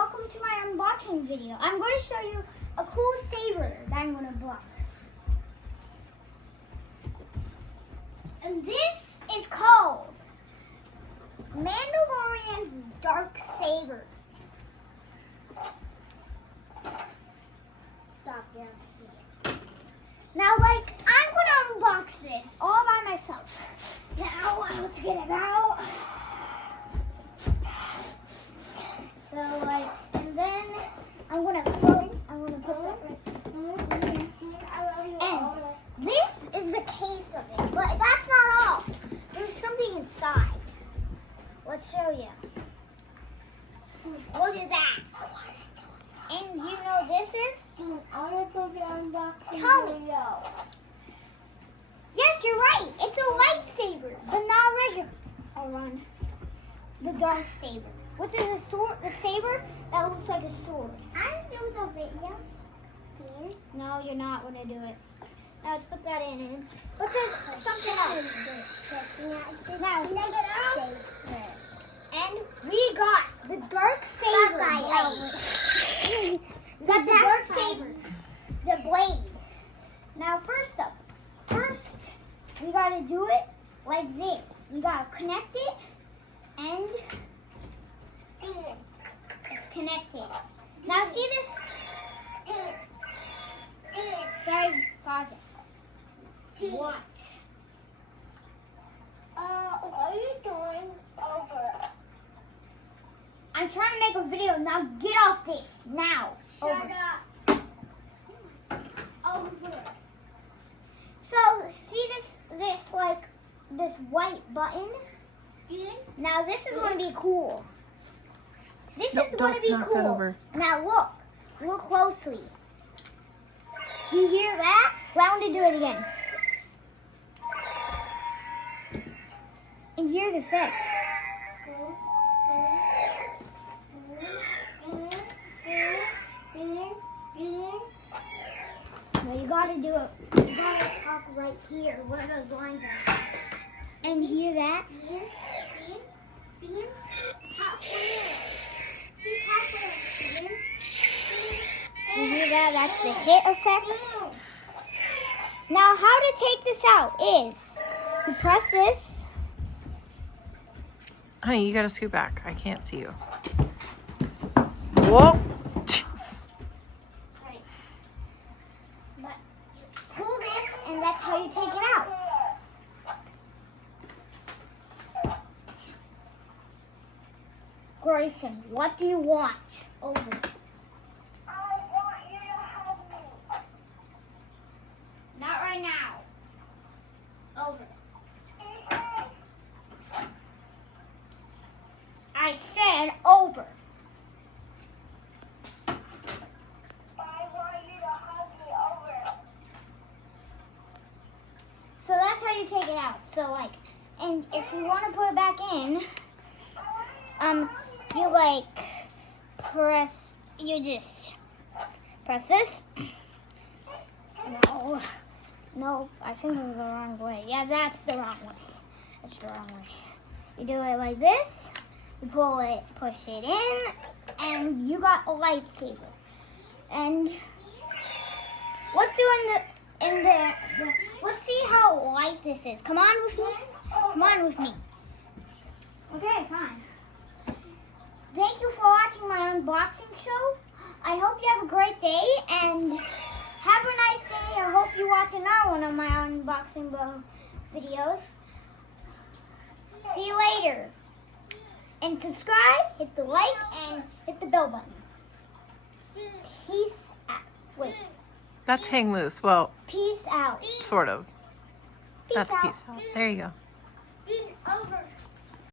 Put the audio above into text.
welcome to my unboxing video. I'm going to show you a cool saber that I'm going to box. And this is called Mandalorian's Dark Saber. Stop there. Now, I'm going to unbox this all by myself. Now, let's get it out. So, and then I'm gonna put it. And this is the case of it, but that's not all. There's something inside. Let's show you. Look at that. And you know this is? Tell me. Yes, you're right. It's a lightsaber, but not regular. I'll run. The dark saber. Which is a sword, the saber that looks like a sword. I do the video. No, you're not going to do it. Now let's put that in. Look at something else. Now, and we got the dark saber. We got the dark saber, the blade. Now, first we got to do it like this. We got to connect it and it's connected. Now see this? Sorry, pause it. What? What are you doing over? I'm trying to make a video. Now get off this. Now. Shut Over. up. Over. So see this white button? Now this is going to be cool. This is going to be knock that cool. over. Now look closely. You hear that? Well, I'm going to do it again. And hear the effects. Well, you got to do it. You got to talk right here where those lines are. And hear that? You hear that? That's the hit effects. Now, how to take this out is you press this. Honey, you gotta scoot back. I can't see you. Whoa! Jeez. Right. But you pull this, and that's how you take it out. Grayson, what do you want? Over. Not right now. Over. I said over. So that's how you take it out. So and if you want to put it back in, you just press this. No, I think this is the wrong way. Yeah, that's the wrong way. That's the wrong way. You do it like this, you pull it, push it in, and you got a lightsaber. And let's see how light this is. Come on with me. Come on with me. Okay, fine. Thank you for watching my unboxing show. I hope you have a great day and have a nice day. I hope you watch another one of my unboxing videos. See you later. And subscribe, hit the like, and hit the bell button. Peace out. Wait. That's hang loose. Well, Peace out. sort of. Peace That's out. peace out. There you go. Over.